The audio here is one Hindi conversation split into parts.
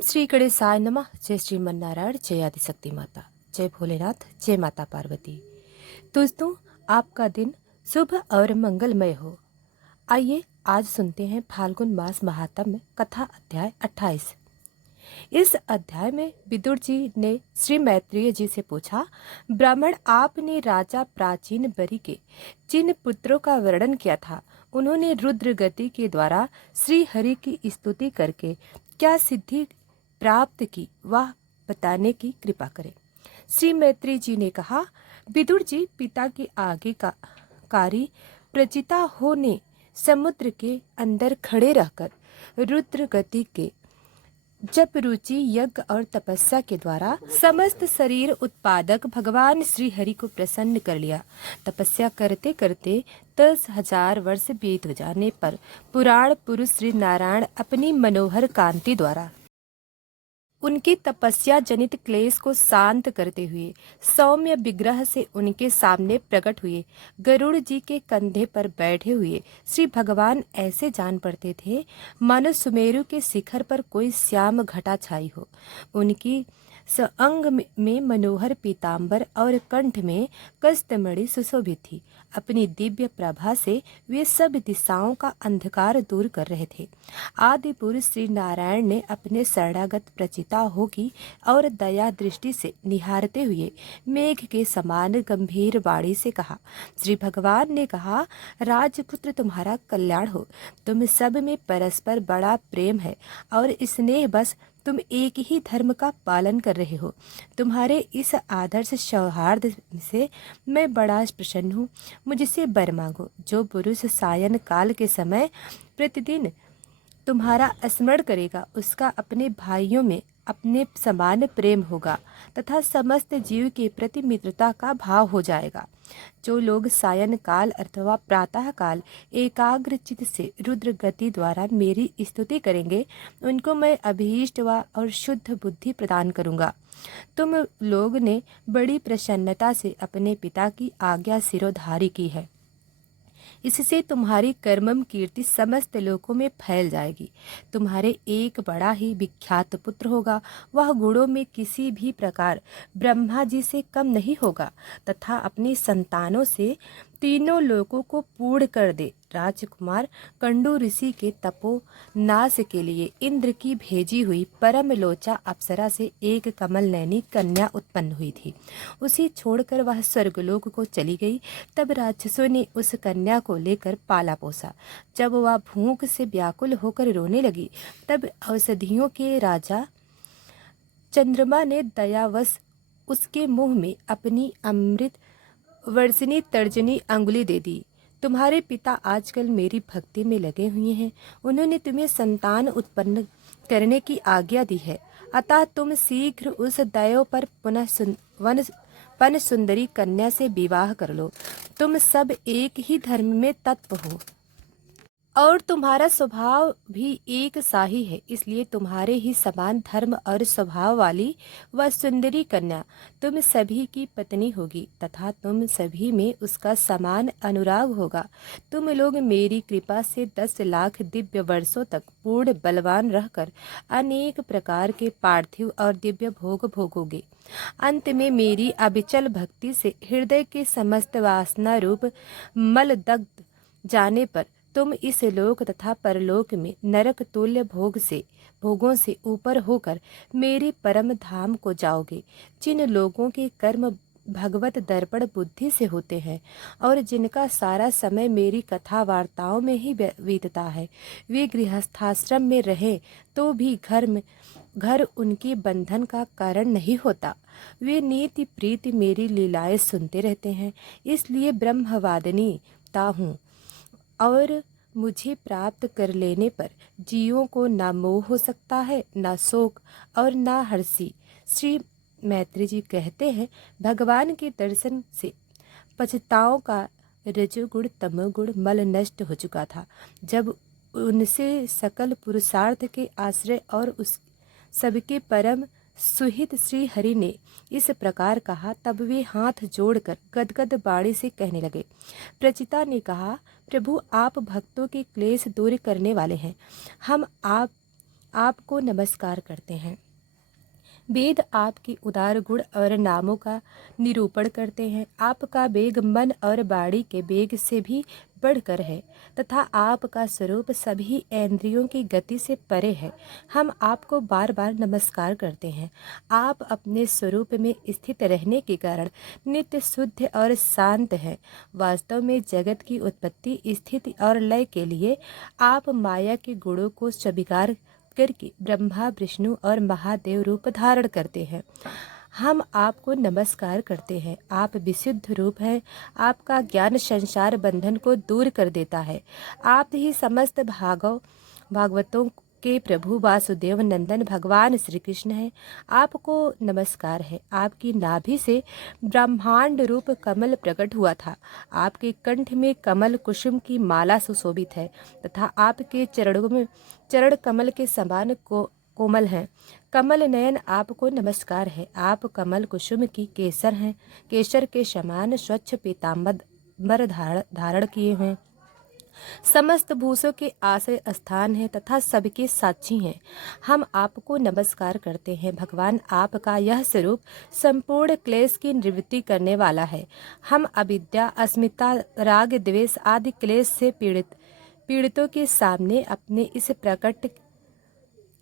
ओम श्री गणेशाय नमः। जय श्रीमन्नारायण, जय आदिशक्ति माता, जय भोलेनाथ, जय माता पार्वती। दोस्तों, आपका दिन शुभ और मंगलमय हो। आइए आज सुनते हैं फाल्गुन मास महात्म्य कथा अध्याय 28। इस अध्याय में विदुर जी ने श्री मैत्रेय जी से पूछा, ब्राह्मण, आपने राजा प्राचीन बरी के जिन पुत्रों का वर्णन किया था, उन्होंने रुद्र गति के द्वारा श्री हरि की स्तुति करके क्या सिद्धि प्राप्त की, वह बताने की कृपा करें। श्री मैत्री जी ने कहा, विदुर जी, पिता के आगे का कारी प्रचिता होने समुद्र के अंदर खड़े रहकर रुद्र गति के जप रुचि यज्ञ और तपस्या के द्वारा समस्त शरीर उत्पादक भगवान श्री हरि को प्रसन्न कर लिया। तपस्या करते करते 10,000 वर्ष बीत जाने पर पुराण पुरुष श्री नारायण अपनी मनोहर कांति द्वारा उनके तपस्या जनित क्लेश को शांत करते हुए सौम्य विग्रह से उनके सामने प्रकट हुए। गरुड़ जी के कंधे पर बैठे हुए श्री भगवान ऐसे जान पड़ते थे मानो सुमेरु के शिखर पर कोई श्याम घटा छाई हो। उनकी अंग में मनोहर पीतांबर और कंठ में कस्तमणि सुशोभित थी। अपनी दिव्य प्रभा से वे सब दिशाओं का अंधकार दूर कर रहे थे। आदि पुरुष श्री नारायण ने अपने शरणागत प्रचिता होगी और दया दृष्टि से निहारते हुए मेघ के समान गंभीर वाणी से कहा। श्री भगवान ने कहा, राजपुत्र, तुम्हारा कल्याण हो। तुम सब में परस्पर बड़ा प्रेम है और स्नेह बस तुम एक ही धर्म का पालन कर रहे हो। तुम्हारे इस आदर्श सौहार्द से मैं बड़ा प्रसन्न हूँ। मुझसे वर मांगो। जो पुरुष सायन काल के समय प्रतिदिन तुम्हारा स्मरण करेगा, उसका अपने भाइयों में अपने समान प्रेम होगा तथा समस्त जीव के प्रति मित्रता का भाव हो जाएगा। जो लोग सायन काल अथवा प्रातः काल एकाग्र चित्त से रुद्र गति द्वारा मेरी स्तुति करेंगे, उनको मैं अभीष्ट व और शुद्ध बुद्धि प्रदान करूंगा। तुम लोग ने बड़ी प्रसन्नता से अपने पिता की आज्ञा सिरोधारी की है। इससे तुम्हारी कर्मम कीर्ति समस्त लोकों में फैल जाएगी। तुम्हारे एक बड़ा ही विख्यात पुत्र होगा। वह गुणों में किसी भी प्रकार ब्रह्मा जी से कम नहीं होगा तथा अपनी संतानों से तीनों लोकों को पूर्ण कर दे। राजकुमार कंडू ऋषि के तपो नाश के लिए इंद्र की भेजी हुई परम लोचा अप्सरा से एक कमल नैनी कन्या उत्पन्न हुई थी। उसे छोड़कर वह स्वर्गलोक को चली गई। तब राक्षसों ने उस कन्या को लेकर पाला पोसा। जब वह भूख से व्याकुल होकर रोने लगी, तब औषधियों के राजा चंद्रमा ने दयावश उसके मुंह में अपनी अमृत वर्षिनी तर्जनी अंगुली दे दी। तुम्हारे पिता आजकल मेरी भक्ति में लगे हुए हैं। उन्होंने तुम्हें संतान उत्पन्न करने की आज्ञा दी है। अतः तुम शीघ्र उस दयो पर पुनः वन सुंदरी कन्या से विवाह कर लो। तुम सब एक ही धर्म में तत्व हो और तुम्हारा स्वभाव भी एक सा ही है, इसलिए तुम्हारे ही समान धर्म और स्वभाव वाली वह सुंदरी कन्या तुम सभी की पत्नी होगी तथा तुम सभी में उसका समान अनुराग होगा। तुम लोग मेरी कृपा से 10 लाख दिव्य वर्षों तक पूर्ण बलवान रहकर अनेक प्रकार के पार्थिव और दिव्य भोग भोगोगे। अंत में मेरी अविचल भक्ति से हृदय के समस्त वासना रूप मल दग्ध जाने पर तुम इस लोक तथा परलोक में नरक तुल्य भोगों से ऊपर होकर मेरे परम धाम को जाओगे। जिन लोगों के कर्म भगवत दर्पण बुद्धि से होते हैं और जिनका सारा समय मेरी कथा वार्ताओं में ही बीतता है, वे गृहस्थाश्रम में रहे तो भी घर उनके बंधन का कारण नहीं होता। वे नीति प्रीति मेरी लीलाएं सुनते रहते हैं। इसलिए ब्रह्मवादिनी ता हूँ और मुझे प्राप्त कर लेने पर जीवों को ना मोह हो सकता है, ना शोक और ना हर्षी। श्री मैत्री जी कहते हैं, भगवान के दर्शन से पछताओं का रजोगुण तमोगुण मल नष्ट हो चुका था। जब उनसे सकल पुरुषार्थ के आश्रय और उस सबके परम सुहित श्री हरि ने इस प्रकार कहा, तब वे हाथ जोड़कर गदगद बाणी से कहने लगे। प्रचिता ने कहा, प्रभु, आप भक्तों के क्लेश दूर करने वाले हैं। हम आप आपको नमस्कार करते हैं। वेद आपकी उदार गुण और नामों का निरूपण करते हैं। आपका वेग मन और वाणी के वेग से भी बढ़कर है तथा आपका स्वरूप सभी इंद्रियों की गति से परे है। हम आपको बार बार नमस्कार करते हैं। आप अपने स्वरूप में स्थित रहने के कारण नित्य शुद्ध और शांत हैं। वास्तव में जगत की उत्पत्ति, स्थिति और लय के लिए आप माया के गुणों को स्वीकार करके ब्रह्मा, विष्णु और महादेव रूप धारण करते हैं। हम आपको नमस्कार करते हैं। आप विशुद्ध रूप हैं। आपका ज्ञान संसार बंधन को दूर कर देता है। आप ही समस्त भागवतों के प्रभु वासुदेव नंदन भगवान श्री कृष्ण हैं। आपको नमस्कार है। आपकी नाभि से ब्रह्मांड रूप कमल प्रकट हुआ था। आपके कंठ में कमल कुसुम की माला सुशोभित है तथा आपके चरणों में चरण कमल के समान कोमल हैं। कमल नयन आपको नमस्कार है। आप कमल कुसुम की केसर हैं। केसर के समान स्वच्छ पीताम्बर धारण किए हैं। समस्त भूषों के आश्रय स्थान है तथा सबके साक्षी हैं। हम आपको नमस्कार करते हैं। भगवान, आपका यह स्वरूप संपूर्ण क्लेश की निवृत्ति करने वाला है। हम अविद्या, अस्मिता, राग, द्वेष आदि क्लेश से पीड़ितों के सामने अपने इस प्रकट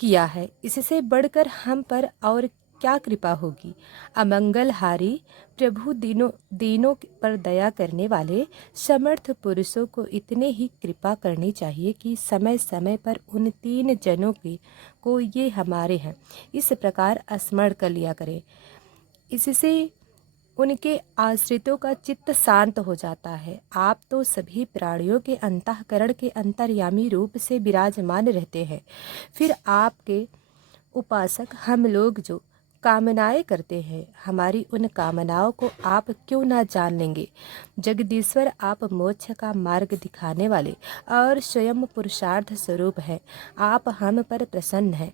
किया है। इससे बढ़कर हम पर और क्या कृपा होगी। अमंगलहारी प्रभु दीनों पर दया करने वाले समर्थ पुरुषों को इतने ही कृपा करनी चाहिए कि समय समय पर उन 3 जनों को ये हमारे हैं इस प्रकार स्मरण कर लिया करें। इससे उनके आश्रितों का चित्त शांत हो जाता है। आप तो सभी प्राणियों के अंतःकरण के अंतर्यामी रूप से विराजमान रहते हैं। फिर आपके उपासक हम लोग जो कामनाएं करते हैं, हमारी उन कामनाओं को आप क्यों ना जान लेंगे। जगदीश्वर, आप मोक्ष का मार्ग दिखाने वाले और स्वयं पुरुषार्थ स्वरूप हैं। आप हम पर प्रसन्न हैं।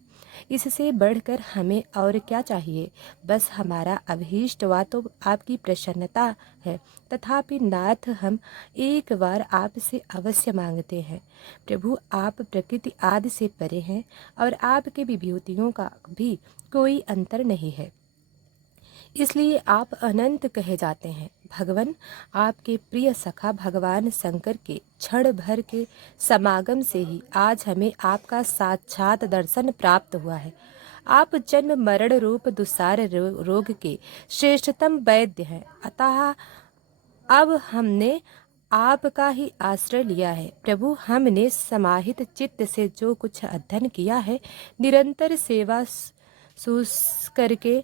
इससे बढ़कर हमें और क्या चाहिए। बस हमारा अभीष्ट वा तो आपकी प्रसन्नता है। तथापि नाथ, हम एक बार आपसे अवश्य मांगते हैं। प्रभु, आप प्रकृति आदि से परे हैं और आपके विभूतियों का भी कोई अंतर नहीं है, इसलिए आप अनंत कहे जाते हैं। भगवान, आपके प्रिय सखा भगवान शंकर के क्षण भर के समागम से ही आज हमें आपका साक्षात दर्शन प्राप्त हुआ है। आप जन्म मरण रूप दुसार रोग के श्रेष्ठतम वैद्य हैं। अतः अब हमने आपका ही आश्रय लिया है। प्रभु, हमने समाहित चित्त से जो कुछ अध्ययन किया है, निरंतर सेवा सूस करके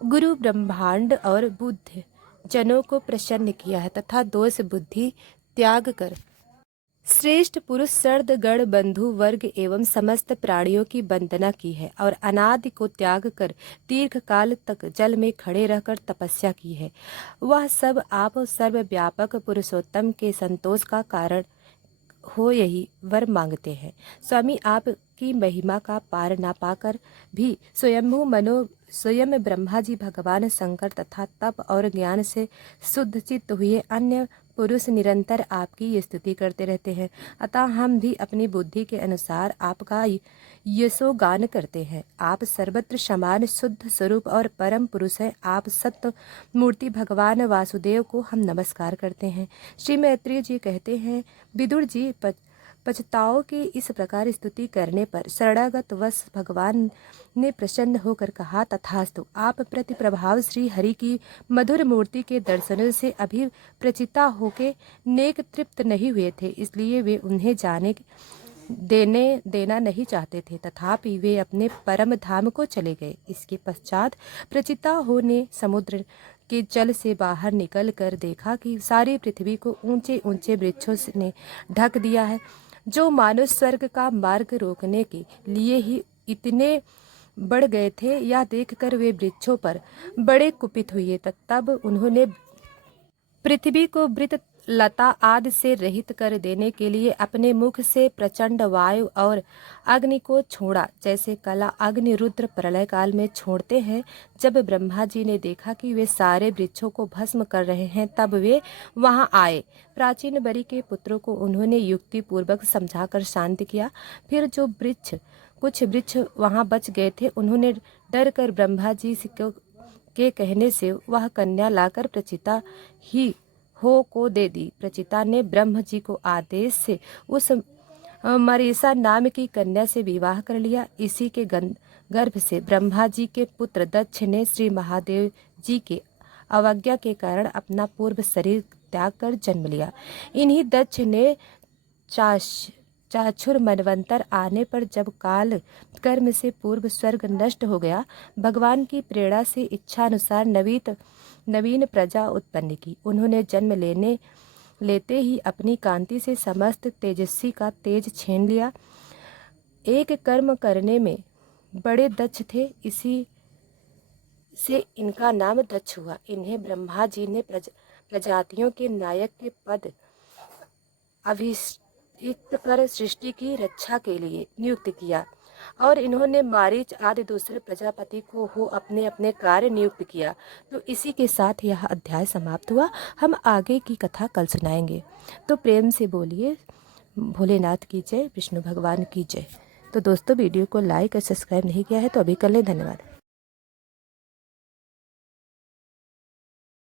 गुरु, ब्रह्मांड और बुद्ध जनों को प्रसन्न किया है तथा दोष बुद्धि त्याग कर श्रेष्ठ पुरुष, सर्द गण, बंधु वर्ग एवं समस्त प्राणियों की वंदना की है और अनादि को त्याग कर दीर्घ काल तक जल में खड़े रहकर तपस्या की है। वह सब आप सर्वव्यापक पुरुषोत्तम के संतोष का कारण हो यही वर मांगते हैं। स्वामी, आपकी महिमा का पार ना पाकर भी स्वयं ब्रह्मा जी, भगवान शंकर तथा तप और ज्ञान से शुद्ध चित्त हुए अन्य पुरुष निरंतर आपकी स्तुति करते रहते हैं। अतः हम भी अपनी बुद्धि के अनुसार आपका यशोगान करते हैं। आप सर्वत्र समान शुद्ध स्वरूप और परम पुरुष हैं। आप सत्य मूर्ति भगवान वासुदेव को हम नमस्कार करते हैं। श्री मैत्रेय जी कहते हैं, विदुर जी, पछताओं की इस प्रकार स्तुति करने पर शरणागत वश भगवान ने प्रसन्न होकर कहा, तथास्तु। आप प्रति प्रभाव श्री हरि की मधुर मूर्ति के दर्शनों से अभी प्रचिता होके नेक तृप्त नहीं हुए थे, इसलिए वे उन्हें जाने देना नहीं चाहते थे। तथापि वे अपने परम धाम को चले गए। इसके पश्चात प्रचिता हो ने समुद्र के जल से बाहर निकल कर देखा कि सारी पृथ्वी को ऊंचे ऊंचे वृक्षों ने ढक दिया है, जो मानव स्वर्ग का मार्ग रोकने के लिए ही इतने बढ़ गए थे। यह देखकर वे वृक्षों पर बड़े कुपित हुए। तब उन्होंने पृथ्वी को वृत्त लता आदि से रहित कर देने के लिए अपने मुख से प्रचंड वायु और अग्नि को छोड़ा, जैसे कला अग्नि रुद्र प्रलय काल में छोड़ते हैं। जब ब्रह्मा जी ने देखा कि वे सारे वृक्षों को भस्म कर रहे हैं, तब वे वहां आए। प्राचीन बरि के पुत्रों को उन्होंने युक्ति पूर्वक समझाकर शांत किया। फिर जो कुछ वृक्ष वहां बच गए थे, उन्होंने डर कर ब्रह्मा जी के कहने से वह कन्या लाकर प्रचिता ही हो को दे दी। प्रचिता ने ब्रह्म जी को आदेश से उस मरीसा नाम की कन्या से विवाह कर लिया। इसी के गर्भ से ब्रह्मा जी के पुत्र दक्ष ने श्री महादेव जी के अवज्ञा के कारण अपना पूर्व शरीर त्याग कर जन्म लिया। इन्हीं दक्ष ने चाछुर मनवंतर आने पर, जब काल कर्म से पूर्व स्वर्ग नष्ट हो गया, भगवान की प्रेरणा से इच्छा अनुसार नवीन प्रजा उत्पन्न की। उन्होंने जन्म लेते ही अपनी कांति से समस्त तेजस्वी का तेज छीन लिया। एक कर्म करने में बड़े दक्ष थे, इसी से इनका नाम दक्ष हुआ। इन्हें ब्रह्मा जी ने प्रजातियों के नायक के पद अभिषिक्त कर सृष्टि की रक्षा के लिए नियुक्त किया, और इन्होंने मारीच आदि दूसरे प्रजापति को हो अपने अपने कार्य नियुक्त किया। तो इसी के साथ यह अध्याय समाप्त हुआ। हम आगे की कथा कल सुनाएंगे। तो प्रेम से बोलिए भोलेनाथ की जय, विष्णु भगवान की जय। तो दोस्तों, वीडियो को लाइक और सब्सक्राइब नहीं किया है तो अभी कर लें। धन्यवाद।